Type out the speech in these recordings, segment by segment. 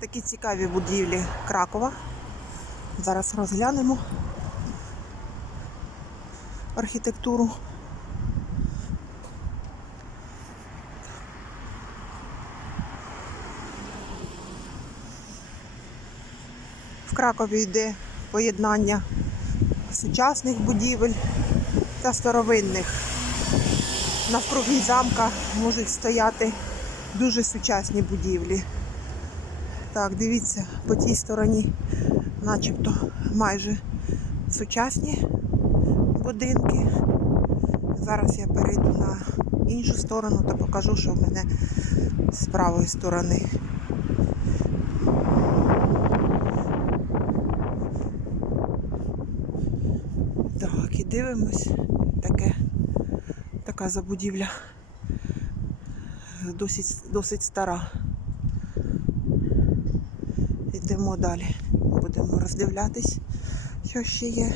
Такі цікаві будівлі Кракова. Зараз розглянемо архітектуру. В Кракові йде поєднання сучасних будівель та старовинних. Навкруги замка можуть стояти дуже сучасні будівлі. Так, дивіться, по тій стороні начебто майже сучасні будинки. Зараз я перейду на іншу сторону та покажу, що в мене з правої сторони. Так, і дивимось. Таке, така забудівля. Досить, досить стара. Йдемо далі. Будемо роздивлятись, що ще є.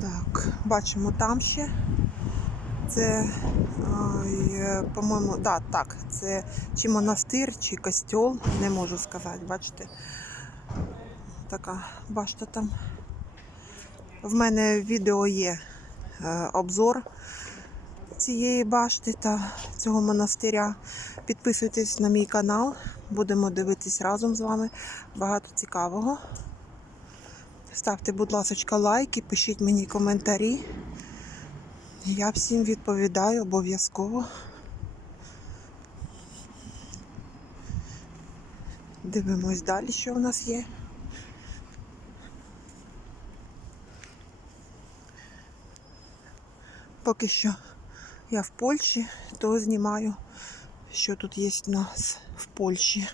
Так, бачимо там ще. Це, по-моєму, да, так, це чи монастир, чи костьол, не можу сказати, бачите. Така башта там. В мене відео є е, обзор цієї башти та цього монастиря. Підписуйтесь на мій канал, будемо дивитись разом з вами. Багато цікавого. Ставте, будь ласка, лайки, пишіть мені коментарі. Я всім відповідаю обов'язково. Дивимось далі, що в нас є. Поки що я в Польщі, то знімаю, що тут є в нас в Польщі.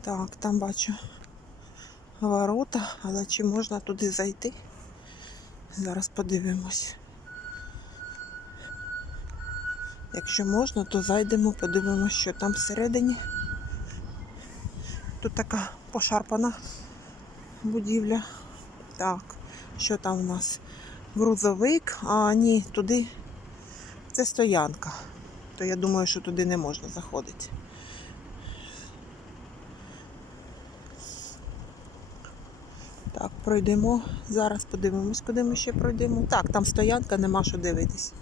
Так, там бачу ворота, але чи можна туди зайти? Зараз подивимось. Якщо можна, то зайдемо, подивимось, що там всередині. Тут така пошарпана будівля. Так, що там у нас? Грузовик, а ні, туди це стоянка. То я думаю, що туди не можна заходити. Так, пройдемо. Зараз подивимось, куди ми ще пройдемо. Так, там стоянка, нема що дивитись.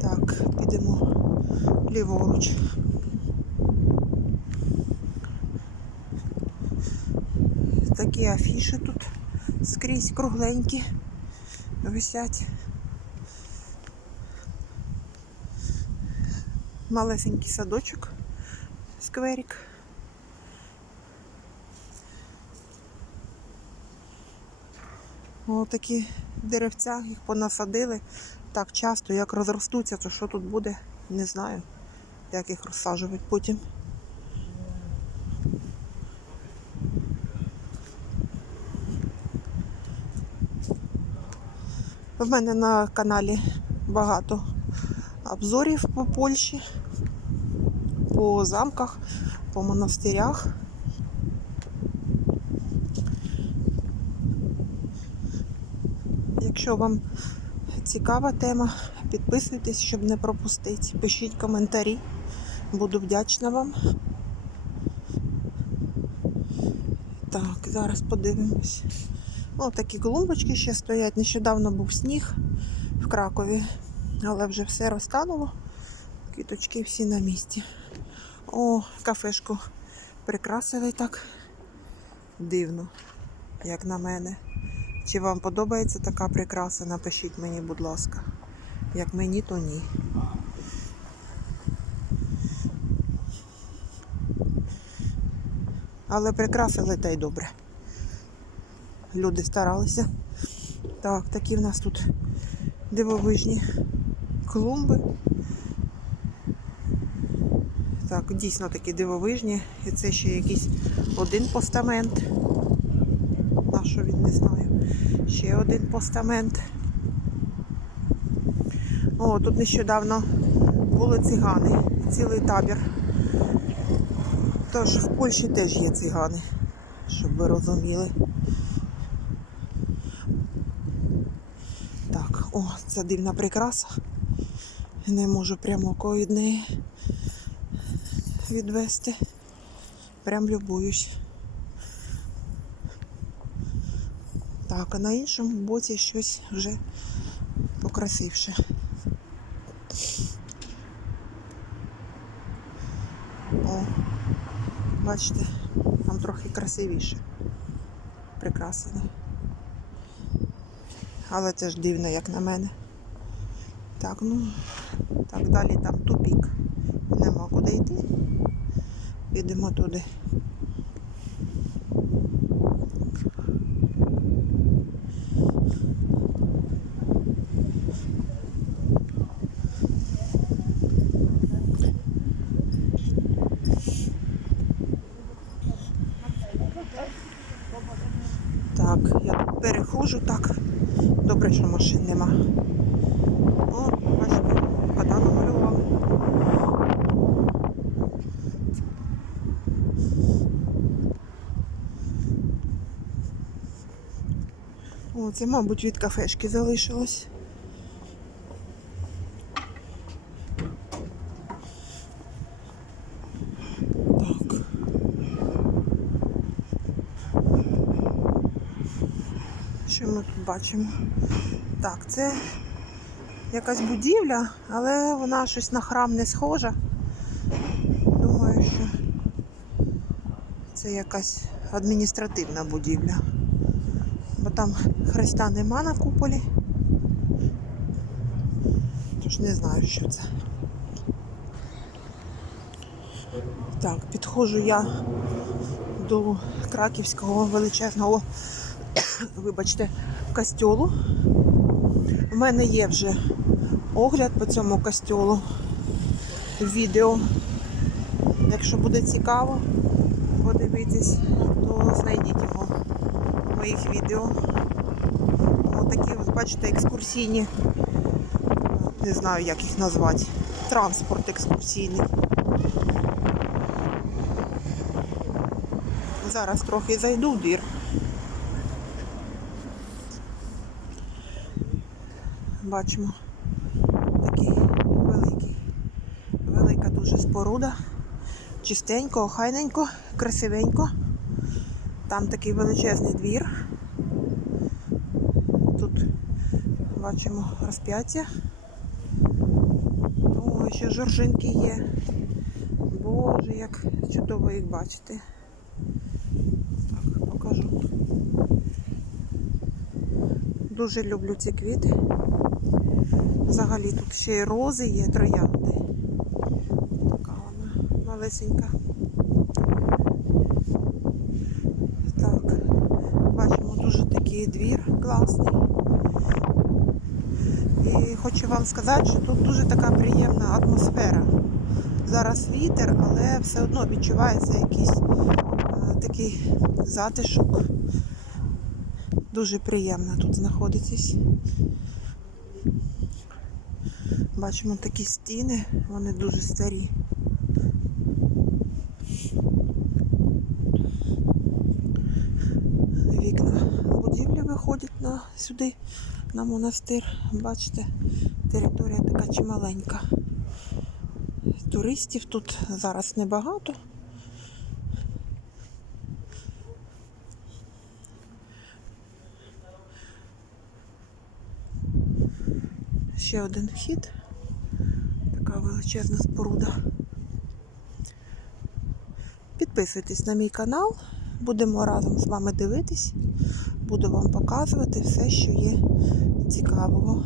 Так, підемо ліворуч. Такі афіші тут скрізь кругленькі висять. Малесенький садочок, скверик. О, такі деревця, їх понасадили так часто, як розростуться, то що тут буде, не знаю, як їх розсаджувати потім. В мене на каналі багато обзорів по Польщі, по замках, по монастирях. Якщо вам цікава тема, підписуйтесь, щоб не пропустити. Пишіть коментарі. Буду вдячна вам. Так, зараз подивимось. О, такі клумбочки ще стоять. Нещодавно був сніг в Кракові, але вже все розтануло. Квіточки всі на місці. О, кафешку прикрасили так дивно, як на мене. Чи вам подобається така прикраса? Напишіть мені, будь ласка. Як мені, то ні. Але прикрасили та й добре. Люди старалися. Так, такі в нас тут дивовижні клумби. Так, дійсно такі дивовижні. І це ще якийсь один постамент. На що він не знаю. Ще один постамент. О, тут нещодавно були цигани, цілий табір. Тож в Польщі теж є цигани, щоб ви розуміли. Так, о, це дивна прикраса. Не можу прямо від неї відвести. Прям любуюсь. Так, а на іншому боці щось вже покрасивше. О, бачите, там трохи красивіше прикрасено. Але це ж дивно, як на мене. Так, ну, так, далі там тупік. Нема куди йти. Підемо туди. Так, я перехожу так. Добре, що машин нема. О, бачите, вода намалювала. О, це, мабуть, від кафешки залишилось. Що ми тут бачимо? Так, це якась будівля, але вона щось на храм не схожа. Думаю, що це якась адміністративна будівля. Бо там хреста нема на куполі. Тож не знаю, що це. Так, підходжу я до краківського величезного, вибачте, костьолу. У мене є вже огляд по цьому костьолу. Відео. Якщо буде цікаво подивитись, то знайдіть його в моїх відео. Отакі, ось, бачите, екскурсійні, не знаю, як їх назвати. Транспорт екскурсійний. Зараз трохи зайду в двір. Бачимо такий великий, велика дуже споруда. Чистенько, охайненько, красивенько. Там такий величезний двір. Тут бачимо розп'яття. О, ще жоржинки є. Боже, як чудово їх бачити. Так, покажу. Дуже люблю ці квіти. Взагалі тут ще й рози є, троянди. Така вона малесенька. Так, бачимо дуже такий двір класний. І хочу вам сказати, що тут дуже така приємна атмосфера. Зараз вітер, але все одно відчувається якийсь е, такий затишок. Дуже приємно тут знаходитись. Бачимо такі стіни, вони дуже старі. Вікна будівлі виходять на сюди, на монастир. Бачите, територія така чималенька. Туристів тут зараз небагато. Ще один вхід. Така величезна споруда. Підписуйтесь на мій канал. Будемо разом з вами дивитись. Буду вам показувати все, що є цікавого.